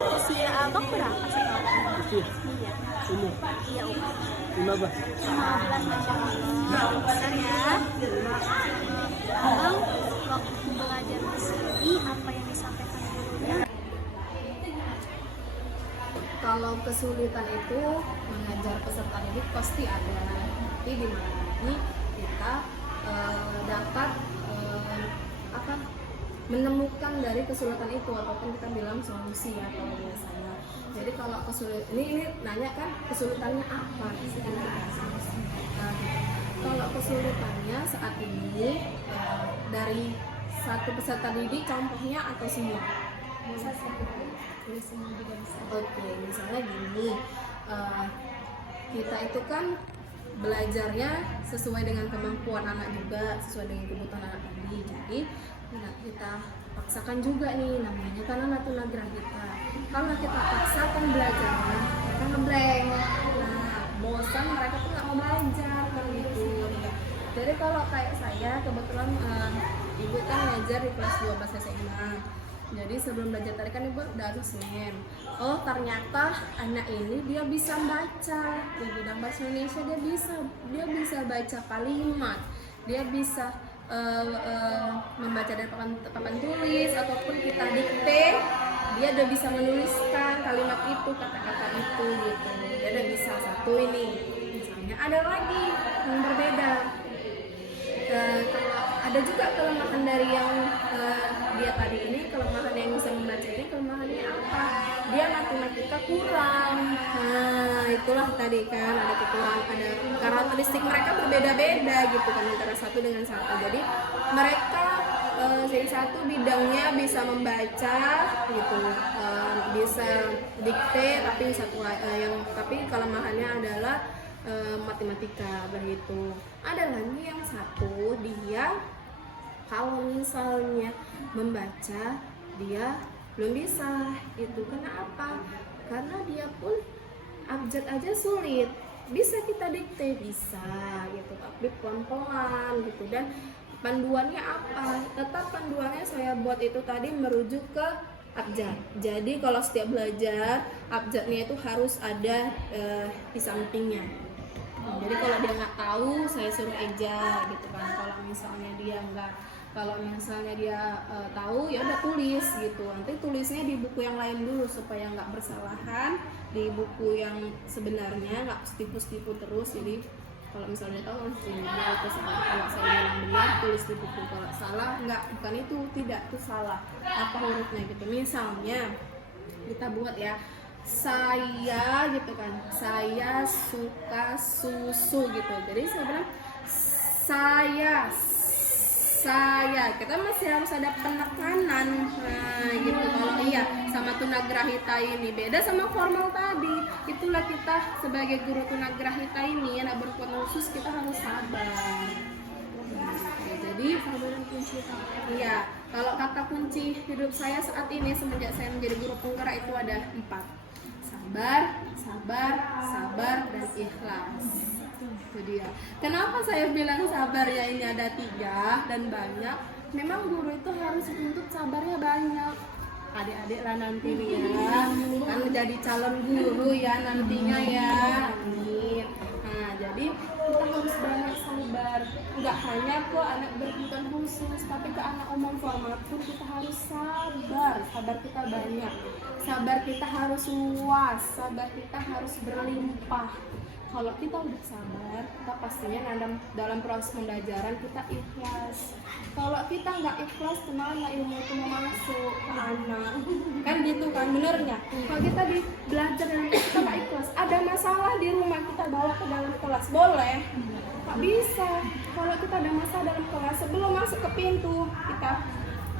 Usia abang berapa sekarang? Usia, Iya. umur Iya, umur 15. 15, Masya Allah. Besar ya. Abang waktu belajar di sini apa yang disampaikan gurunya? Kalau kesulitan itu mengajar peserta didik pasti ada, tapi di mana lagi kita dapat menemukan dari kesulitan itu, ataupun kita bilang solusi ya kalau biasanya. Jadi kalau kesulitan ini nanya kan kesulitannya apa? Nah, kalau kesulitannya saat ini dari satu peserta didik contohnya atau semua? Oke, misalnya gini, kita itu kan belajarnya sesuai dengan kemampuan anak juga, sesuai dengan kebutuhan anak tadi. Jadi kita paksakan juga nih, namanya kan anak tunagrahita. Kalau kita paksakan belajarnya, mereka ngeblank. Nah, bosan, mereka tuh nggak mau belajar kan gitu. Jadi kalau kayak saya kebetulan ibu kan ngajar di kelas 12 SMA. Jadi sebelum belajar tadi kan ibu udah ada Senin. Oh ternyata anak ini dia bisa baca di bidang bahasa Indonesia, dia bisa baca kalimat, dia bisa membaca dari papan tulis ataupun kita dikte, dia udah bisa menuliskan kalimat itu, kata-kata itu gitu. Dia udah bisa satu ini. Misalnya ada lagi yang berbeda. Ada juga kelemahan dari yang dia tadi ini, kelemahan yang bisa membaca ini, kelemahannya apa? Dia matematika kurang. Nah, itulah tadi kan ada kekurangan, ada karakteristik mereka berbeda-beda gitu kan antara satu dengan satu. Jadi mereka yang satu bidangnya bisa membaca gitu, bisa dikte, tapi tapi kelemahannya adalah matematika begitu. Ada lagi yang satu, dia kalau misalnya membaca dia belum bisa itu. Kenapa? Karena dia pun abjad aja sulit. Bisa kita dikte, bisa gitu, tapi pelan-pelan gitu. Dan panduannya apa? Tetap panduannya saya buat itu tadi merujuk ke abjad. Jadi kalau setiap belajar abjadnya itu harus ada di sampingnya. Jadi kalau dia nggak tahu, saya suruh eja gitu kan. Kalau misalnya dia tahu, ya udah tulis gitu. Nanti tulisnya di buku yang lain dulu supaya nggak bersalahan di buku yang sebenarnya, nggak tipu-tipu terus. Jadi kalau misalnya tahu langsung kalau saya bilang benar tulis di buku, kalau salah bukan itu, tidak, itu salah apa hurufnya gitu. Misalnya kita buat ya, saya gitu kan, saya suka susu gitu. Jadi saya bilang saya, kita masih harus ada penekanan. Nah gitu. Kalau iya sama tunagrahita ini beda sama formal tadi. Itulah kita sebagai guru tunagrahita ini yang berkuat khusus, kita harus sabar. Jadi sabaran kunci utama. Iya, kalau kata kunci hidup saya saat ini semenjak saya menjadi guru penggerak itu ada 4. Sabar, dan ikhlas. Itu dia. Kenapa saya bilang sabar ya, ini ada 3 dan banyak. Memang guru itu harus dituntut sabarnya banyak. Adik-adik lah nanti nih ya, kan jadi calon guru ya nantinya ya. Amin. Nah jadi kita harus banyak sabar. Nggak hanya ke anak berkebutuhan khusus, tapi ke anak umum formal pun kita harus sabar. Sabar kita banyak. Sabar kita harus luas, sabar kita harus berlimpah. Kalau kita udah sabar, kita pastinya dalam proses pembelajaran kita ikhlas. Kalau kita nggak ikhlas, kemana ilmu itu mau masuk ke anak? Kan gitu kan, benernya. Kalau kita belajar dan kita nggak ikhlas, ada masalah di rumah kita bawa ke dalam kelas, boleh? Nggak bisa. Kalau kita ada masalah dalam kelas, sebelum masuk ke pintu, kita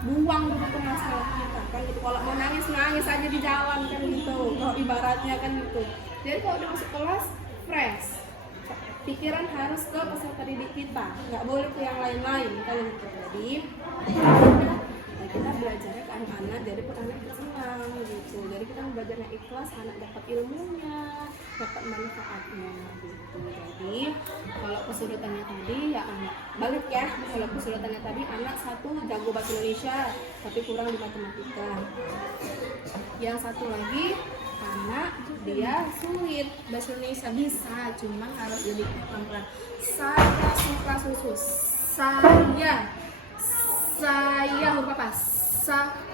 buang dulu masalah kita kan gitu. Kalau mau nangis aja di jalan kan gitu, kalau ibaratnya kan gitu. Jadi kalau udah masuk kelas fresh, pikiran harus ke peserta didik kita, nggak boleh ke yang lain-lain kan gitu. Jadi kita belajarnya ke anak-anak, jadi anak senang gitu. Jadi kita belajarnya ikhlas, anak dapat ilmunya, dapat manfaatnya gitu. Jadi kalau kesulitannya tadi ya anak balik ya, kalau kesulitannya tadi anak 1 jago bahasa Indonesia tapi kurang di matematika. Yang satu lagi karena dia sulit bahasa Indonesia bisa, cuman harus jadi pelan-pelan. Saya suka susu. Saya huruf apa?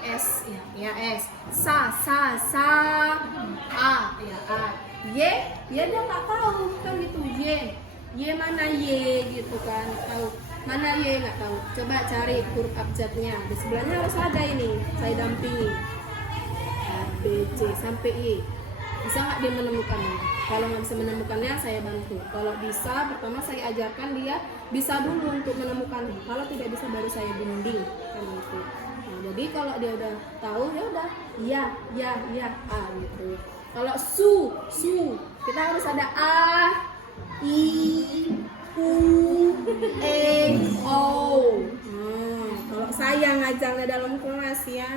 S ya S. Sa A ya A. Y ya dia nggak tahu kan gitu. Y mana Y gitu kan, tahu mana Y nggak tahu. Coba cari huruf abjadnya, di sebelahnya harus ada ini, saya dampingi A B C sampai Y. Bisa nggak dia menemukannya? Kalau nggak bisa menemukannya, saya bantu. Kalau bisa, pertama saya ajarkan dia bisa dulu untuk menemukannya. Kalau tidak bisa, baru saya bimbing kan gitu. Nah, jadi kalau dia udah tahu, ya udah ya A gitu. Kalau su kita harus ada A I U E O. Kalau saya ngajarnya dalam kelas ya.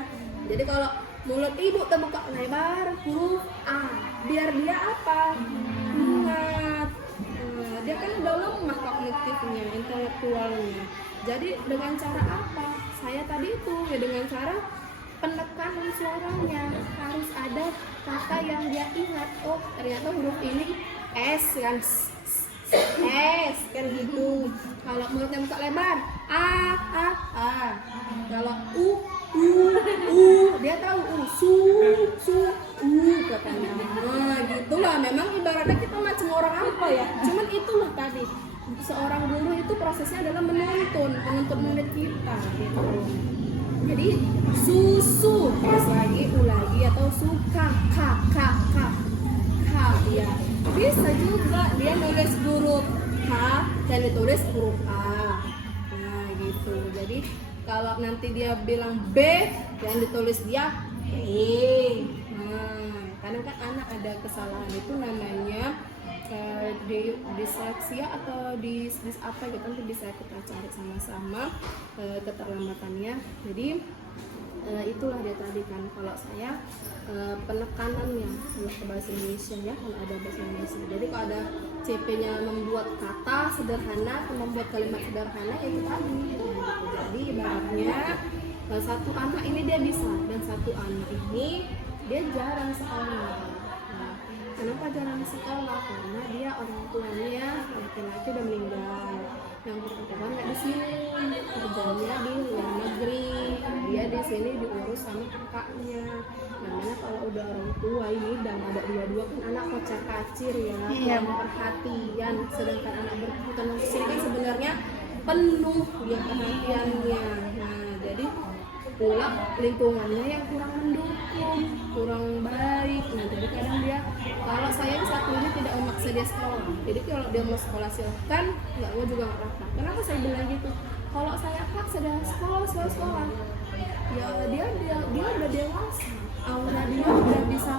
Jadi kalau mulut ibu terbuka lebar huruf A, biar dia apa? Ingat. Dia kan udah lemah kognitifnya, intelektualnya. Jadi dengan cara apa? Saya tadi itu ya dengan cara penekanan suaranya, harus ada kata yang dia ingat. Oh ternyata huruf ini S kan, S kan gitu. Kalau mulutnya buka lebar A. Kalau U dia tahu su katanya. Nah gitulah, memang ibaratnya kita macam orang apa ya, cuman itulah tadi seorang guru itu prosesnya adalah menuntun murid kita gitu. Jadi susu terus lagi u lagi atau suka k ya bisa juga dia nulis huruf K dan ditulis huruf A. Nah gitu. Jadi kalau nanti dia bilang B dan ditulis dia E. Nah, kadang kan anak ada kesalahan itu namanya disleksia atau dis apa gitu, nanti bisa kita cari sama-sama keterlambatannya. Jadi itulah dia tadi kan, kalau saya penekanannya kalau ke bahasa Indonesia ya, kalau ada bahasa Indonesia. Jadi kalau ada CP-nya membuat kata sederhana atau membuat kalimat sederhana ya itu tadi gitu. Jadi ibaratnya satu anak ini dia bisa dan satu anak ini dia jarang sekolah. Nah, kenapa jarang sekolah? Karena dia orang tuanya laki-laki udah meninggal, yang perempuan nggak di sini, kerjanya di luar negeri, dia di sini diurus sama kakaknya. Namanya kalau udah orang tua ini dan ada dua-dua kan anak kocar kacir ya, kurang perhatian. Sedangkan anak berkebutuhan khusus kan sebenarnya penuh dia perhatiannya. Nah jadi pula lingkungannya yang kurang mendukung, kurang baik. Nah jadi kadang dia, kalau saya satu ini tidak memaksa dia sekolah, jadi kalau dia mau sekolah silahkan, nggak mau juga nggak apa-apa. Kenapa saya bilang gitu? Kalau saya paksa dia sekolah ya dia udah dewasa, aura dia udah bisa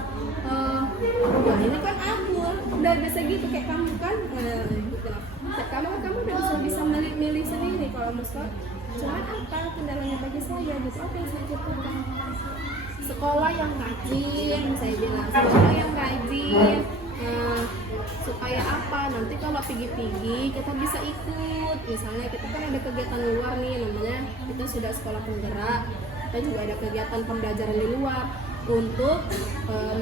ya ini kan aku udah bisa gitu kayak kamu kan, gitu. Kamu udah bisa milih sendiri kalau mau sekolah. Cuman apa kendalanya bagi saya gitu, apa yang saya butuhkan? Sekolah yang rajin, saya bilang sekolah yang rajin. Supaya apa? Nanti kalau pigi-pigi kita bisa ikut. Misalnya kita kan ada kegiatan luar nih, namanya kita sudah sekolah penggerak. Kita juga ada kegiatan pembelajaran di luar untuk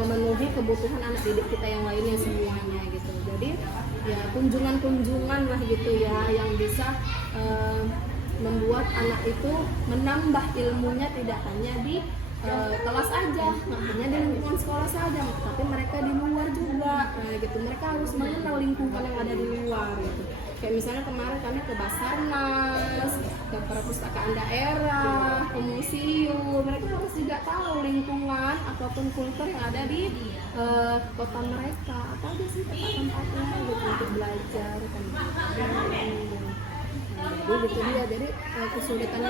memenuhi kebutuhan anak didik kita yang lainnya semuanya gitu. Jadi ya kunjungan lah gitu ya, yang bisa membuat anak itu menambah ilmunya tidak hanya di kelas aja, makanya di lingkungan sekolah saja, tapi mereka di luar juga. Nah gitu, mereka harus mengenal lingkungan yang ada di luar gitu. Kayak misalnya kemarin kami ke Basarnas, ke perpustakaan daerah, ke museum. Mereka harus juga tahu lingkungan ataupun kultur yang ada di kota mereka. Apa aja sih tempat-tempatnya gitu untuk belajar kan. Jadi gitu dia. Jadi kesulitan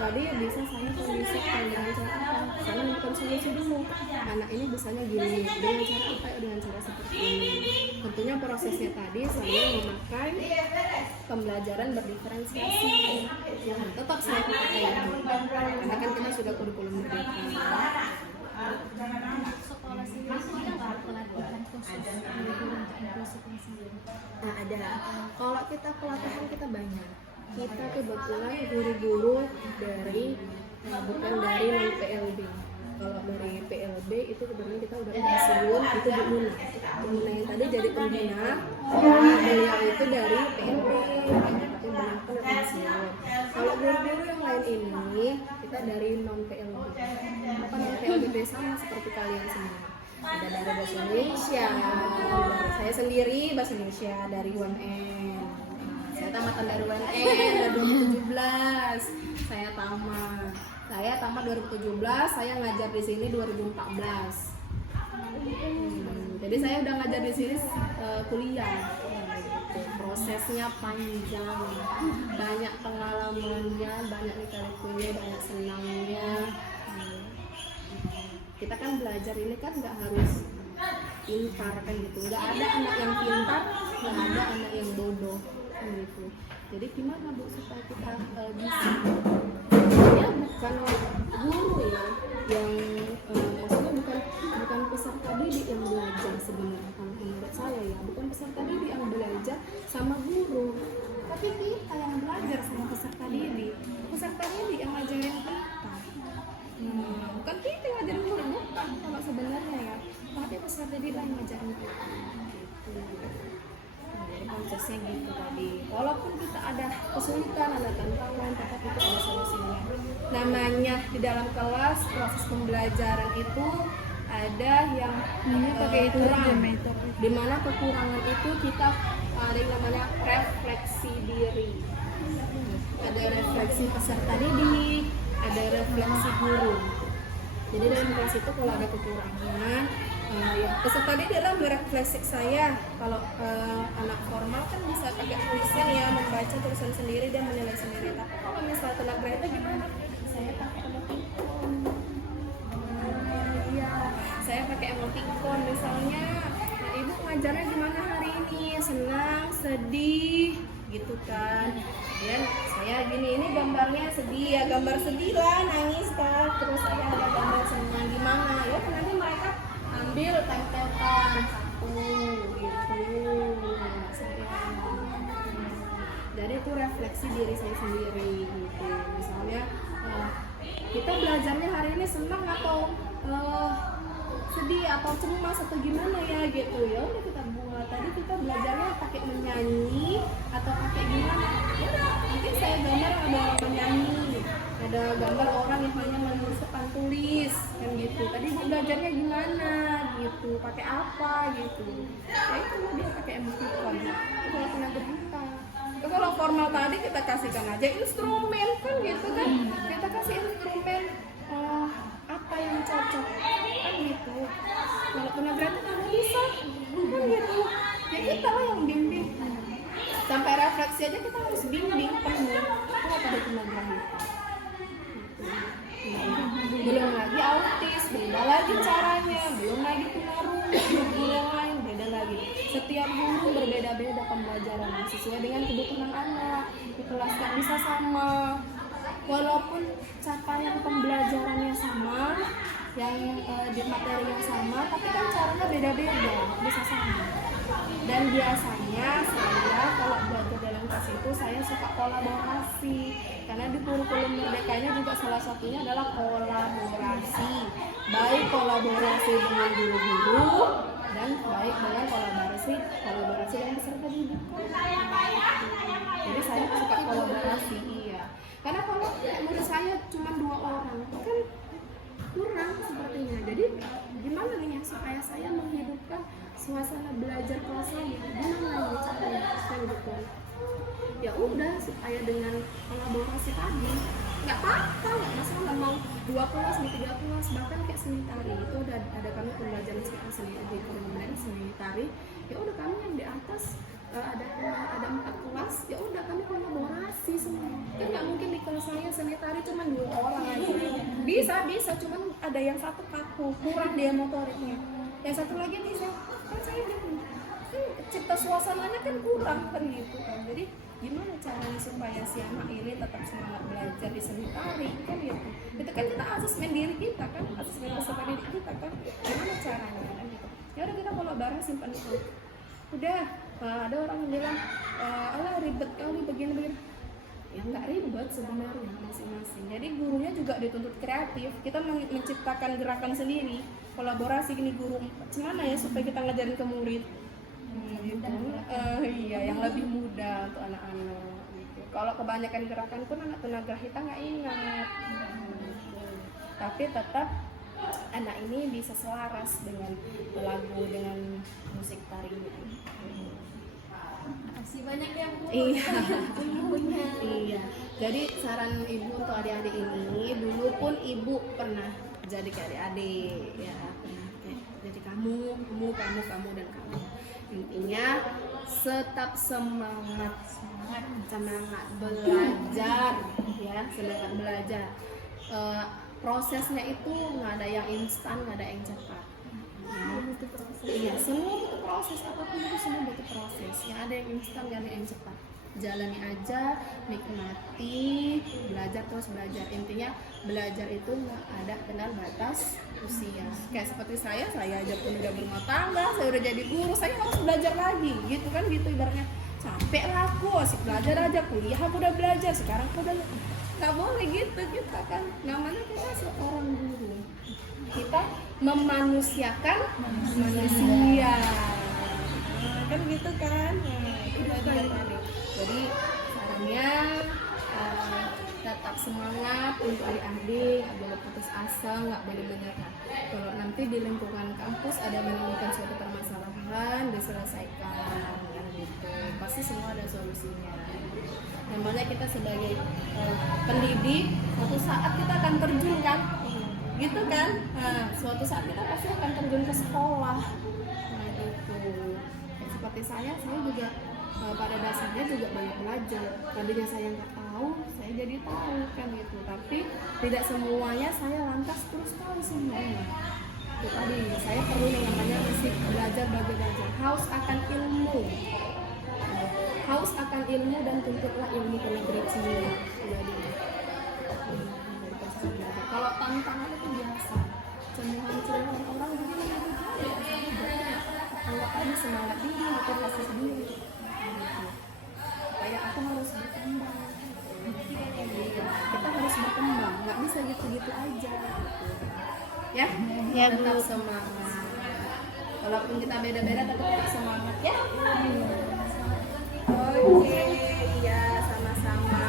tadi bisa saya kondisikan dengan cara apa? Saya menemukan solusi dulu. Anak ini bisanya gini, dengan cara apa? Dengan cara seperti ini. Tentunya prosesnya tadi saya memakai pembelajaran berdiferensiasi. Ya, tetap saya pakai ini. Karena kan kita sudah kurikulum merdeka. Sekolah sendiri ada pelatihan khusus Nah ada. Kalau kita pelatihan kita banyak. Kita kebetulan guru-guru dari bukan dari non PLB. Kalau dari PLB itu sebenarnya kita udah pensiun, itu Bu Muna. Bu Muna yang tadi jadi pembina, beliau itu dari PLP, tapi beliau kan udah pensiun. Kalau guru-guru yang lain ini kita dari non PLB. Apa non PLB sama seperti kalian semua. Ada dari bahasa Indonesia, saya sendiri bahasa Indonesia dari UMN. Saya tamatan dari UMN dari 2017. Saya tamat 2017, saya ngajar di sini 2014. Jadi saya udah ngajar di sini kuliah. Prosesnya panjang, banyak pengalamannya, banyak lika-likunya, banyak senangnya. Kita kan belajar ini kan nggak harus pintar kan gitu, nggak ada anak yang pintar, nggak ada anak yang bodoh kan gitu. Jadi gimana Bu supaya kita bisa, ya bukan guru ya yang maksudnya bukan peserta didik yang belajar sebenarnya, kalau menurut saya ya bukan peserta didik yang belajar sama guru, tapi kita yang belajar sama peserta didik yang ngajarin kita. Bukan kita yang ngajarin guru, bukan kalau sebenarnya ya, tapi peserta didik yang ngajarin kita gitu. Prosesnya gitu tadi. Walaupun kita ada kesulitan, ada tantangan, tapi itu ada solusinya. Namanya di dalam kelas proses pembelajaran itu ada yang kurang. Di mana kekurangan itu kita ada yang namanya refleksi diri. Ada refleksi peserta didik, ada refleksi guru. Jadi dalam kelas itu kalau ada kekurangan, ya, peserta didik adalah merefleksi saya. Kalau anak formal kan bisa pakai tulisan ya, membaca tulisan sendiri dan menilai sendiri. Tapi kalau misalnya tunagrahita gimana? Saya pakai emoticon. Iya, saya pakai emoticon. Misalnya, ibu ngajarnya gimana hari ini? Senang, sedih, gitu kan? Dan saya gini, ini gambarnya sedih ya, gambar sedih lah, nangis kan. Terus saya ada gambar senang gimana? Ya nanti mereka ambil tempelkan satu gitu saya. Jadi itu refleksi diri saya sendiri gitu. Misalnya kita belajarnya hari ini senang atau sedih atau cemas atau gimana ya gitu, ya udah kita buat. Tadi kita belajarnya pakai menyanyi atau pakai gimana, ya udah mungkin saya gambar ada menyanyi, ada gambar orang yang hanya menulis depan tulis kan gitu. Tadi belajarnya gimana gitu, pakai apa gitu, ya itu dia pakai emoticon. Itu kalau tunagrahita. Kalau formal tadi kita kasihkan aja instrumen kan gitu kan, kita kasih instrumen apa yang cocok kan gitu. Kalau tunagrahita kan bisa kan gitu, ya kita lah yang bimbing. Sampai refleksi aja kita harus bimbing penuh kalau pada tunagrahita. Belum lagi autis, beda lagi caranya, belum lagi tunarungu, guru yang lain beda lagi. Setiap guru berbeda-beda pembelajaran sesuai dengan kebutuhan anak. Di kelas nggak bisa sama, walaupun capaian pembelajarannya sama, yang di materi yang sama, tapi kan caranya beda-beda, bisa sama. Dan biasanya saya kalau belajar dalam kelas itu saya suka kolaborasi, karena di kurikulum merdekanya juga salah satunya adalah kolaborasi, baik kolaborasi dengan guru-guru dan baik dengan kolaborasi dengan peserta didik. Jadi saya suka kolaborasi, iya. Karena kalau menurut saya cuma 2 orang kan kurang sepertinya. Jadi gimana nih supaya saya menghidupkan suasana belajar kelas saya? Gimana nih caranya saya hidupkan? Ya udah, supaya dengan kolaborasi tadi nggak apa-apa, nggak masalah mau 2 kelas, 3 kelas, bahkan kayak seni tari itu ada kami pembelajaran seni di kemudian seni tari. Ya udah kami yang di atas ada 4 kelas, ya udah kami kolaborasi semua. Kan nggak mungkin di kelas saya seni tari cuma 2 orang aja. Bisa cuman ada yang satu kaku, kurang dia motoriknya, yang satu lagi bisa. Kan saya bilang cipta suasananya kan kurang kan gitu kan. Jadi gimana caranya supaya si anak ini tetap semangat belajar di seni tari kan gitu. Itu kan kita asesmen diri kita kan, asesmen peserta didik kita kan, gimana caranya kan gitu. Ya udah kita kalau bareng simpan itu. Udah ada orang yang bilang alah ribet kali begini. Ya nggak ribet sebenarnya masing-masing. Jadi gurunya juga dituntut kreatif, kita menciptakan gerakan sendiri. kolaborasi gini guru gimana ya supaya kita ngajarin ke murid. Gitu. Iya, yang lebih mudah untuk anak-anak gitu. Kalau kebanyakan gerakan pun anak tunagrahita nggak ingat. Tapi tetap anak ini bisa selaras dengan lagu, dengan musik tarian. Makasih banyak ya Bu. Iya. Ibunya. Iya. Jadi saran ibu untuk adik-adik ini, dulu pun ibu pernah jadi kayak adik-adik ya, pernah kayak jadi kamu dan kamu. Intinya tetap semangat belajar ya, semangat belajar. Prosesnya itu nggak ada yang instan, nggak ada yang cepat. Iya, semua butuh proses, apapun itu semua butuh proses. Yang ada yang instan, nggak ada yang cepat. Jalani aja, nikmati, belajar terus belajar. Intinya belajar itu nggak ada kenal batas usia. Kayak seperti saya aja pun udah berumah tangga, saya udah jadi guru, saya harus belajar lagi, gitu kan, gitu ibaratnya. Capek lah aku, asik belajar aja, kuliah aku udah belajar, sekarang aku udah nggak boleh gitu kita kan. Namanya kita seorang guru, kita memanusiakan manusia, kan gitu kan. Itu dia tadi. Jadi sarannya tetap semangat untuk adik-adik, nggak boleh putus asa, nggak boleh menyerah. Kalau nanti di lingkungan kampus ada menemukan suatu permasalahan, diselesaikan kan gitu. Pasti semua ada solusinya. Namanya kita sebagai pendidik, suatu saat kita akan terjun kan, gitu kan. Nah, suatu saat kita pasti akan terjun ke sekolah. Nah itu seperti saya juga pada dasarnya juga banyak belajar. Tadinya saya nggak tahu, saya jadi tahu kan gitu. Tapi tidak semuanya saya lantas terus tahu semuanya. Itu tadi saya perlu yang namanya masih belajar. Haus akan ilmu. Haus akan ilmu dan tuntutlah ilmu ke negeri sendiri. Kalau tantangan itu biasa. Cemuhan orang begini anggap aja semangat diri, motivasi sendiri. Kayak aku harus berkembang. Kita harus berkembang, nggak bisa gitu-gitu aja. Ya, tetap semangat. Walaupun kita beda-beda, tetap semangat ya. Oke, iya sama-sama.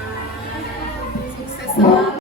Sukses selalu.